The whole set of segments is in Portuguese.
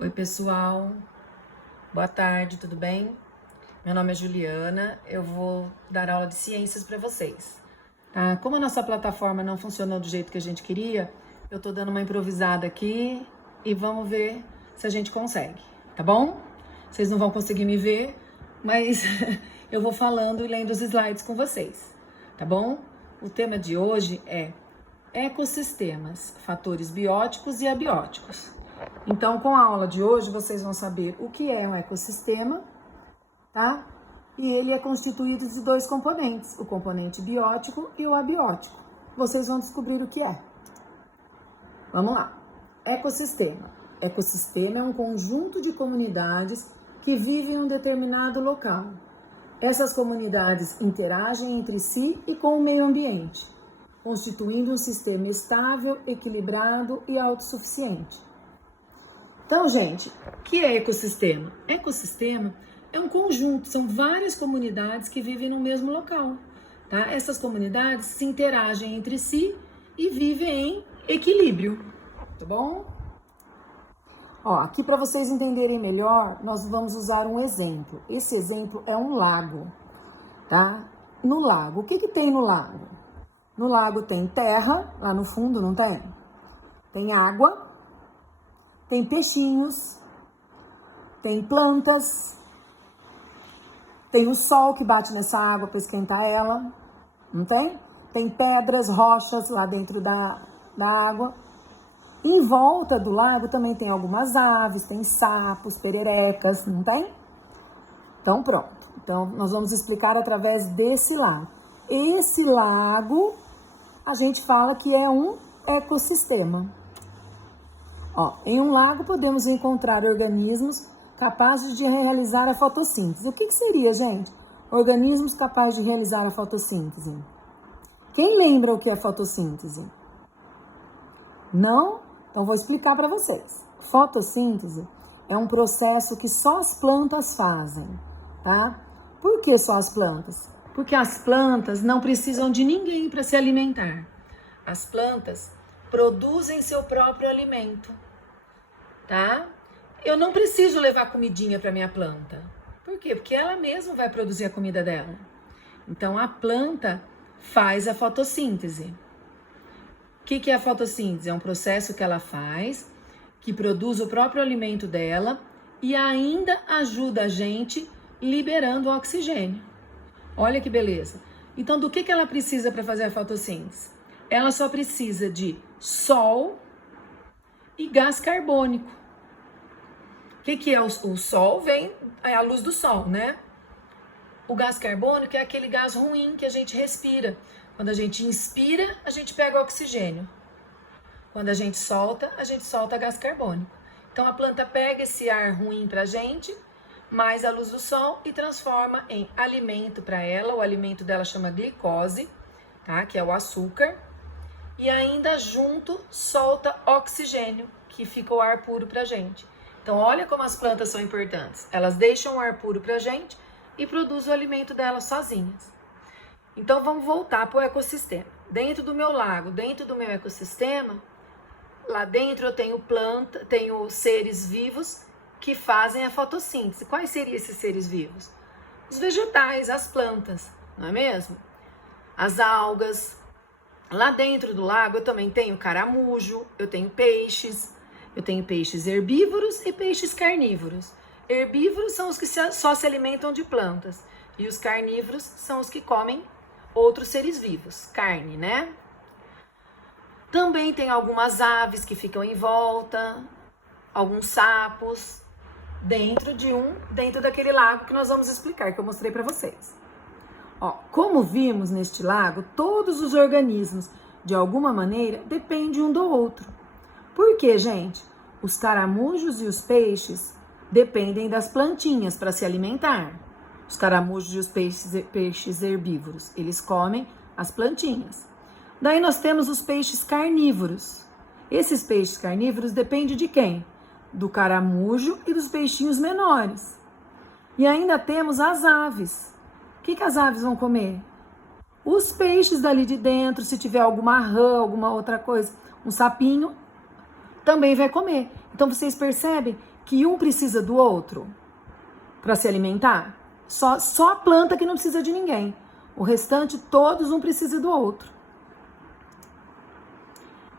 Oi, pessoal. Boa tarde, tudo bem? Meu nome é Juliana, eu vou dar aula de ciências para vocês. Tá? Como a nossa plataforma não funcionou do jeito que a gente queria, eu tô dando uma improvisada aqui e vamos ver se a gente consegue, tá bom? Vocês não vão conseguir me ver, mas eu vou falando e lendo os slides com vocês, tá bom? O tema de hoje é ecossistemas, fatores bióticos e abióticos. Então, com a aula de hoje, vocês vão saber o que é um ecossistema, tá? E ele é constituído de dois componentes, o componente biótico e o abiótico. Vocês vão descobrir o que é. Vamos lá. Ecossistema. Ecossistema é um conjunto de comunidades que vivem em um determinado local. Essas comunidades interagem entre si e com o meio ambiente, constituindo um sistema estável, equilibrado e autossuficiente. Então, gente, o que é ecossistema? Ecossistema é um conjunto, são várias comunidades que vivem no mesmo local, tá? Essas comunidades se interagem entre si e vivem em equilíbrio, tá bom? Ó, aqui para vocês entenderem melhor, nós vamos usar um exemplo. Esse exemplo é um lago, tá? No lago, o que tem no lago? No lago tem terra, lá no fundo, não tem? Tem água, tem peixinhos, tem plantas, tem o sol que bate nessa água para esquentar ela, não tem? Tem pedras, rochas lá dentro da água. Em volta do lago também tem algumas aves, tem sapos, pererecas, não tem? Então pronto. Então nós vamos explicar através desse lago. Esse lago a gente fala que é um ecossistema. Ó, em um lago podemos encontrar organismos capazes de realizar a fotossíntese. O que seria, gente? Organismos capazes de realizar a fotossíntese. Quem lembra o que é fotossíntese? Não? Então vou explicar para vocês. Fotossíntese é um processo que só as plantas fazem, tá? Por que só as plantas? Porque as plantas não precisam de ninguém para se alimentar. As plantas produzem seu próprio alimento, tá? Eu não preciso levar comidinha para minha planta. Por quê? Porque ela mesma vai produzir a comida dela. Então a planta faz a fotossíntese. O que é a fotossíntese? É um processo que ela faz, que produz o próprio alimento dela e ainda ajuda a gente liberando o oxigênio. Olha que beleza. Então do que ela precisa para fazer a fotossíntese? Ela só precisa de sol e gás carbônico. O que é o sol? É a luz do sol, né? O gás carbônico é aquele gás ruim que a gente respira. Quando a gente inspira, a gente pega oxigênio. Quando a gente solta gás carbônico. Então a planta pega esse ar ruim pra gente, mais a luz do sol e transforma em alimento para ela. O alimento dela chama glicose, tá? Que é o açúcar. E ainda junto solta oxigênio, que fica o ar puro pra gente. Então olha como as plantas são importantes. Elas deixam o ar puro pra gente e produzem o alimento delas sozinhas. Então vamos voltar para o ecossistema. Dentro do meu lago, dentro do meu ecossistema, lá dentro eu tenho seres vivos que fazem a fotossíntese. Quais seriam esses seres vivos? Os vegetais, as plantas, não é mesmo? As algas. Lá dentro do lago eu também tenho caramujo, eu tenho peixes herbívoros e peixes carnívoros. Herbívoros são os que só se alimentam de plantas e os carnívoros são os que comem outros seres vivos, carne, né? Também tem algumas aves que ficam em volta, alguns sapos, dentro daquele lago que nós vamos explicar, que eu mostrei para vocês. Ó, como vimos neste lago, todos os organismos, de alguma maneira, dependem um do outro. Por quê, gente? Os caramujos e os peixes dependem das plantinhas para se alimentar. Os caramujos e os peixes herbívoros, eles comem as plantinhas. Daí nós temos os peixes carnívoros. Esses peixes carnívoros dependem de quem? Do caramujo e dos peixinhos menores. E ainda temos as aves. O que as aves vão comer? Os peixes dali de dentro, se tiver alguma rã, alguma outra coisa, um sapinho, também vai comer. Então vocês percebem que um precisa do outro para se alimentar? Só a planta que não precisa de ninguém. O restante, todos um precisa do outro.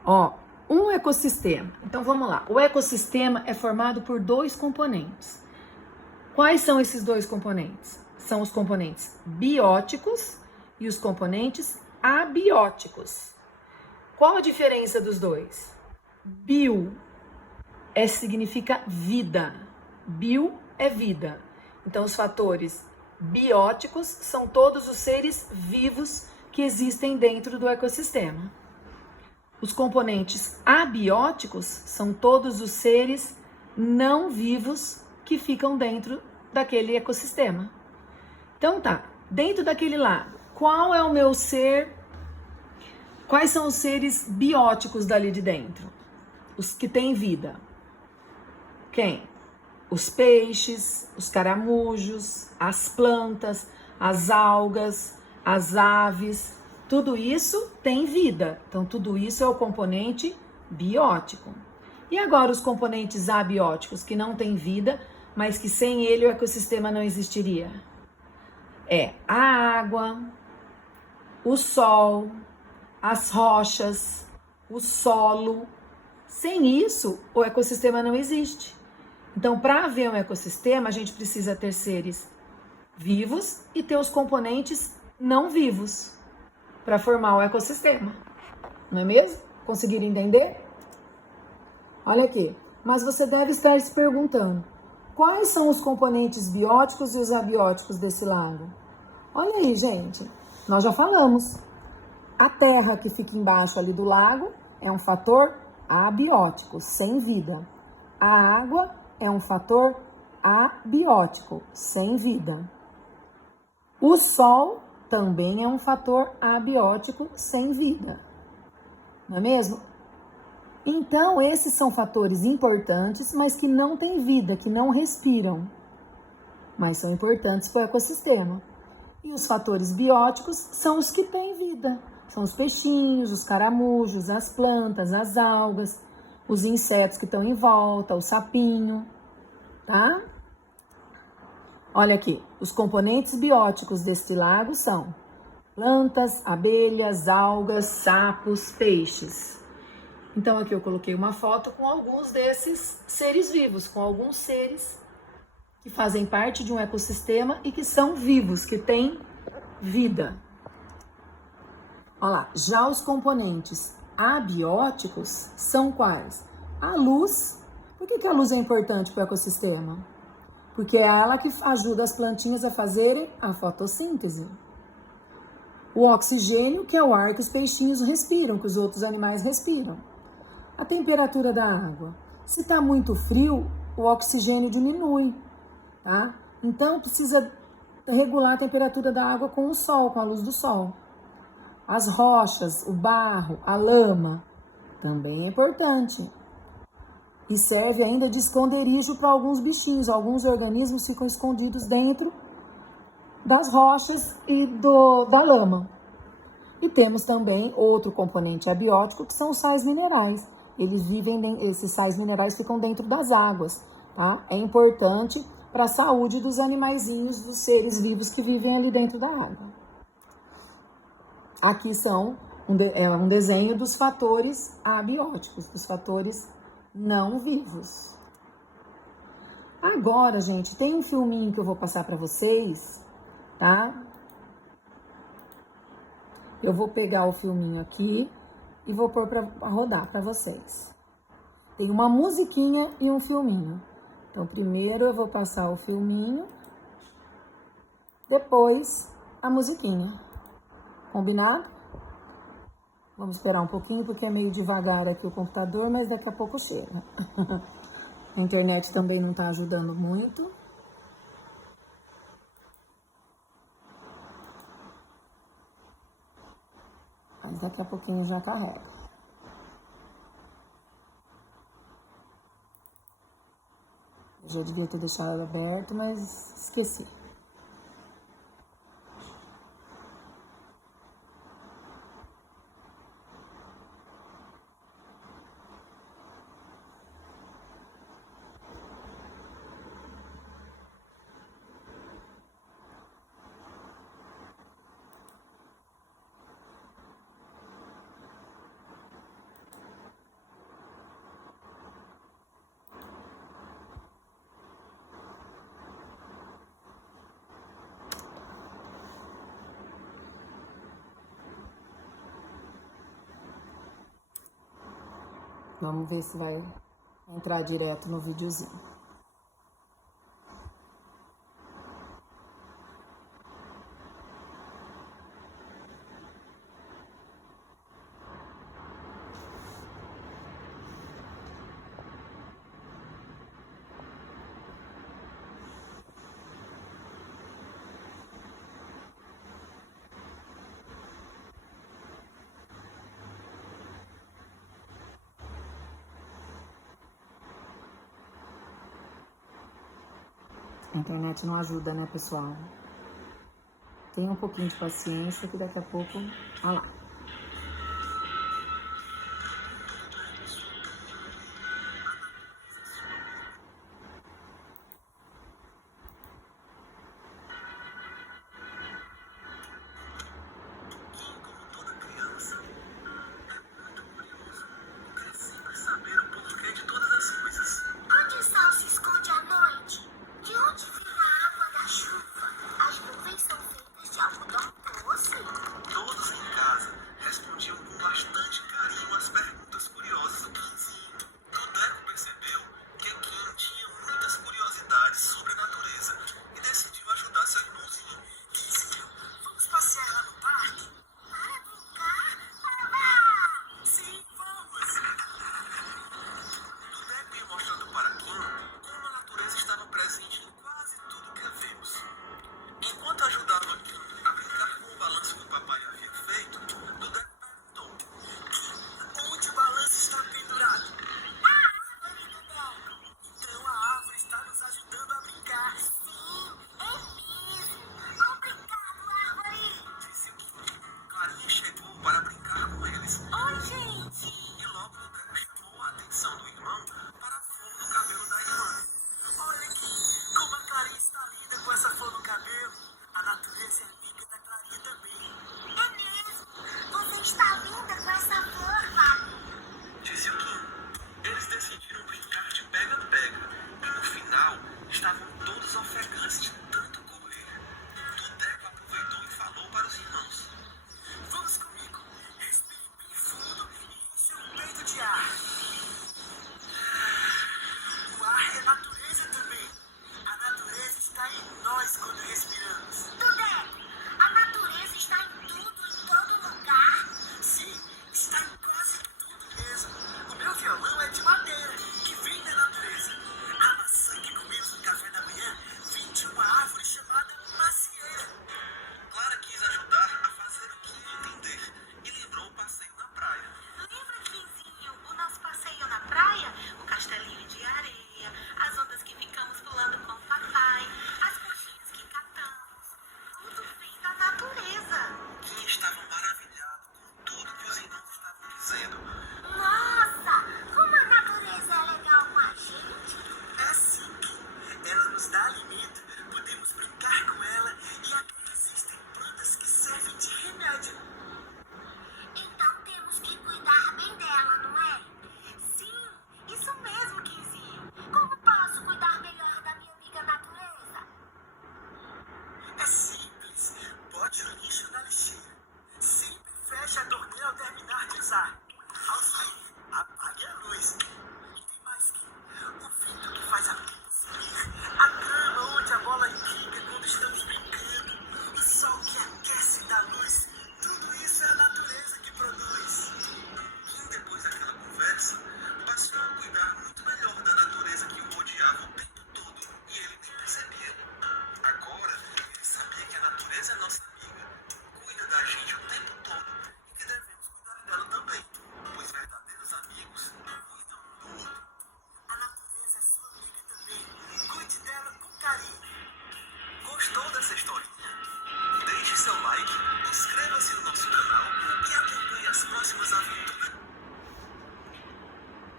Ó, um ecossistema. Então vamos lá. O ecossistema é formado por dois componentes. Quais são esses dois componentes? São os componentes bióticos e os componentes abióticos. Qual a diferença dos dois? Bio significa vida. Bio é vida. Então, os fatores bióticos são todos os seres vivos que existem dentro do ecossistema. Os componentes abióticos são todos os seres não vivos que ficam dentro daquele ecossistema. Então tá, dentro daquele lado, qual é o meu ser? Quais são os seres bióticos dali de dentro? Os que têm vida. Quem? Os peixes, os caramujos, as plantas, as algas, as aves, tudo isso tem vida. Então, tudo isso é o componente biótico. E agora os componentes abióticos, que não têm vida, mas que sem ele o ecossistema não existiria? É a água, o sol, as rochas, o solo. Sem isso, o ecossistema não existe. Então, para haver um ecossistema, a gente precisa ter seres vivos e ter os componentes não vivos para formar o ecossistema. Não é mesmo? Conseguiram entender? Olha aqui. Mas você deve estar se perguntando, quais são os componentes bióticos e os abióticos desse lago? Olha aí, gente. Nós já falamos. A terra que fica embaixo ali do lago é um fator abiótico, sem vida. A água é um fator abiótico, sem vida. O sol também é um fator abiótico, sem vida. Não é mesmo? Então, esses são fatores importantes, mas que não têm vida, que não respiram. Mas são importantes para o ecossistema. E os fatores bióticos são os que têm vida. São os peixinhos, os caramujos, as plantas, as algas, os insetos que estão em volta, o sapinho, tá? Olha aqui, os componentes bióticos deste lago são plantas, abelhas, algas, sapos, peixes. Então aqui eu coloquei uma foto com alguns desses seres vivos, com alguns seres que fazem parte de um ecossistema e que são vivos, que têm vida. Olha lá, já os componentes abióticos são quais? A luz. Por que a luz é importante para o ecossistema? Porque é ela que ajuda as plantinhas a fazerem a fotossíntese. O oxigênio, que é o ar que os peixinhos respiram, que os outros animais respiram. A temperatura da água. Se está muito frio, o oxigênio diminui, tá? Então, precisa regular a temperatura da água com o sol, com a luz do sol. As rochas, o barro, a lama, também é importante. E serve ainda de esconderijo para alguns bichinhos. Alguns organismos ficam escondidos dentro das rochas e da lama. E temos também outro componente abiótico, que são os sais minerais. Esses sais minerais ficam dentro das águas, tá? É importante para a saúde dos animaizinhos, dos seres vivos que vivem ali dentro da água. Aqui são um desenho dos fatores abióticos, dos fatores não vivos. Agora, gente, tem um filminho que eu vou passar para vocês, tá? Eu vou pegar o filminho aqui e vou pôr para rodar para vocês. Tem uma musiquinha e um filminho. Então, primeiro eu vou passar o filminho, depois a musiquinha. Combinado? Vamos esperar um pouquinho, porque é meio devagar aqui o computador, mas daqui a pouco chega. A internet também não tá ajudando muito. Mas daqui a pouquinho já carrega. Eu já devia ter deixado aberto, mas esqueci. Vamos ver se vai entrar direto no videozinho. A internet não ajuda, né, pessoal? Tenha um pouquinho de paciência que daqui a pouco... Olha lá.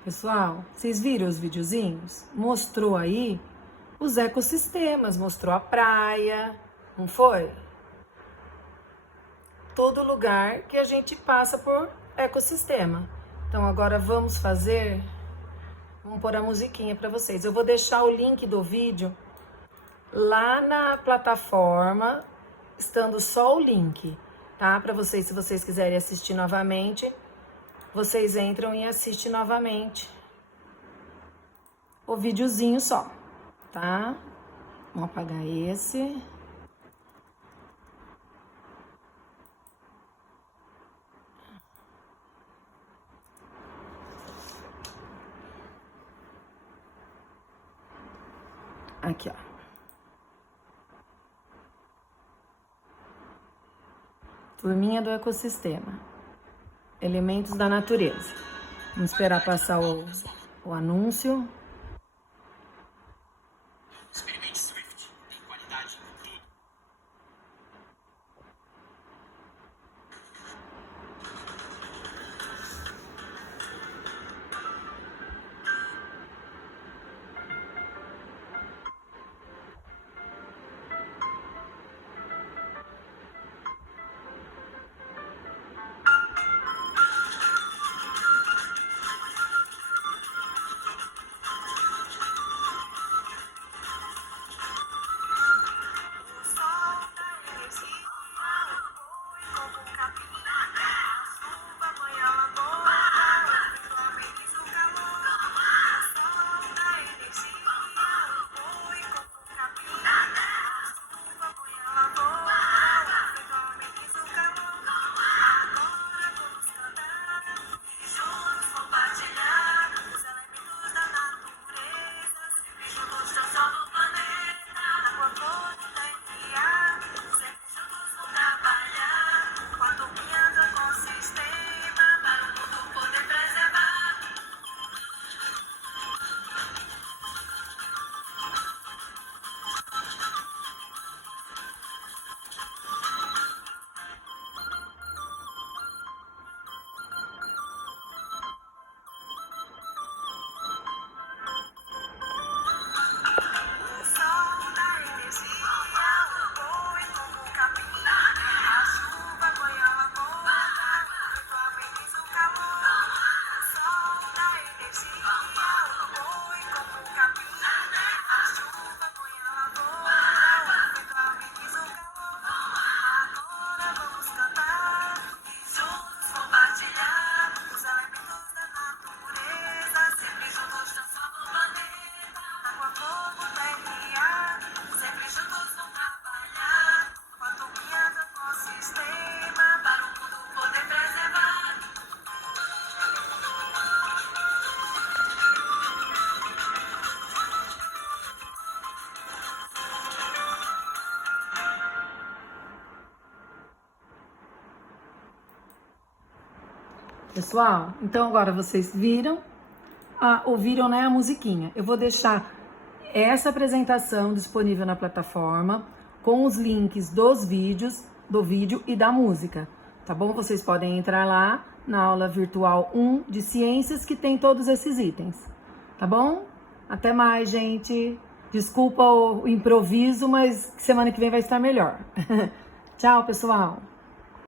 Pessoal, vocês viram os videozinhos? Mostrou aí os ecossistemas, mostrou a praia, não foi? Todo lugar que a gente passa por ecossistema. Então agora vamos pôr a musiquinha para vocês. Eu vou deixar o link do vídeo lá na plataforma, estando só o link, tá? Para vocês, se vocês quiserem assistir novamente, vocês entram e assistem novamente o videozinho só, tá? Vamos apagar esse. Aqui, ó. Turminha do ecossistema. Elementos da natureza. Vamos esperar passar o anúncio. Experimente Swift. Tem qualidade em tudo. Pessoal, então agora vocês ouviram, né, a musiquinha. Eu vou deixar essa apresentação disponível na plataforma com os links dos vídeos, do vídeo e da música, tá bom? Vocês podem entrar lá na aula virtual 1 de ciências que tem todos esses itens, tá bom? Até mais, gente. Desculpa o improviso, mas semana que vem vai estar melhor. Tchau, pessoal.